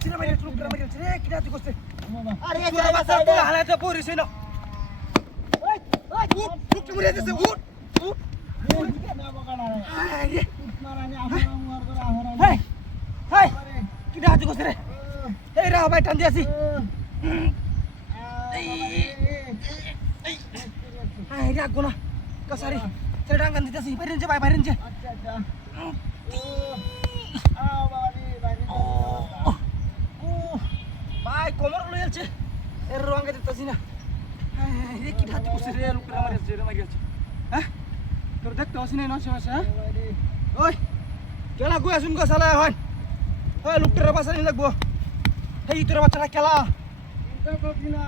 চিনা মারি লোকটা মারি রে কিনা তুই করছিস আরে তোর বাসা তো হালাতে পড়িস না ওই ওই লোকটা মরে যাচ্ছে উঠ উঠ হেই হেই কিনা তুই করছিস রে এই রা ভাই টান দিয়াছি এই রে গোনা কসারি ছেড়ে ডাঙ্গান দিতেছি বাইরে যে ভাই বাইরে যে আচ্ছা আচ্ছা ভাই কোমর লইছে এর রঙে দিতেছি না রে কি ধাতি করছিস রে লোকটা মারিছে রে মারিছে হ্যাঁ তোর দেখতে আসি নাই না সমস্যা হ্যাঁ ওই কেলা গুয়া শুন গো সালা হন ওই লোকটার বাসা নি লাগবো এই তোর বাচ্চাটা কেলা চিন্তা করবি না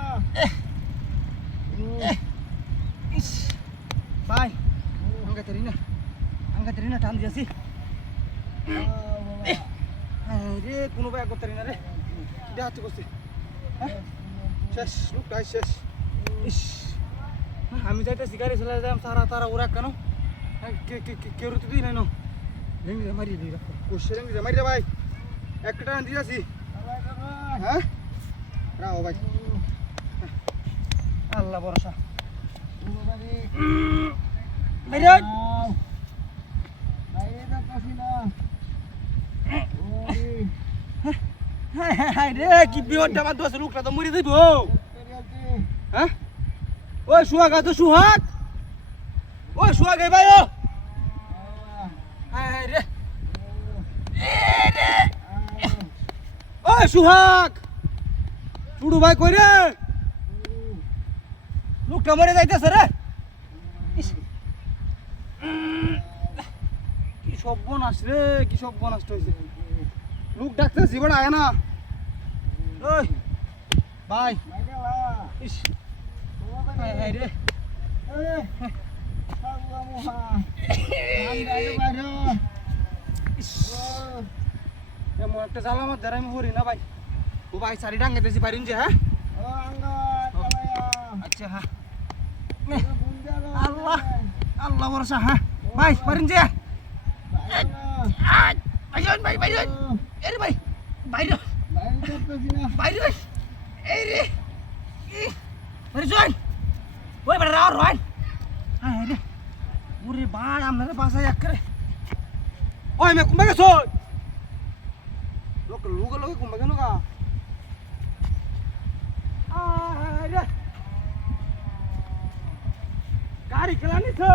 ইস ভাই আঙ্গা তেরি না টান দিয়েছি রে কোনো ভাই করতে না রে কি হাতে করছে শেষ লোকটাই শেষ ইস আমি যাইতেছি গাড়ি চালাই যাম তারা তারা ওরা কেন কেউ তো দিই নাই লেঙ্গি মারি দিই কোশে লেঙ্গি মারি ভাই একটা টান দিয়েছি হ্যাঁ রাও ভাই আল্লাহ ভরসা বাইরে রে কি বিয়নটা আমার দোষ লোকটা তো মরে দেব হ্যাঁ ওই সুহাগ আছে সুহাগ ওই সুহাগ এই ভাই ও রে ওই সুহাগ চুড়ু ভাই কই রে লোকটা মরে যাইতেছে রে কি সর্বনাশ রে কি সর্বনাশ হয়েছে লোক ডাক্তার জীবন আয় না ওই ভাই ইস রে এমন একটা জ্বালা আমার দ্বারা আমি হরি না ভাই ও ভাই সারি ডাঙ্গে দিয়েছি পারিন যে হ্যাঁ আচ্ছা হ্যাঁ আল্লাহ আল্লাহ ভরসা হ্যাঁ ভাই পারিন যে ভাই ভাই এরে ভাই বাইরে বাইরে এই রে আরে জোন ওই বড় রাও রোন হ্যাঁ রে ওরে ভাই আমরা বাসায় এক করে ওই মে কুম্বা গেছো লোক লোক কুম্বা কেন গা আরে গাড়ি খেলানি ছে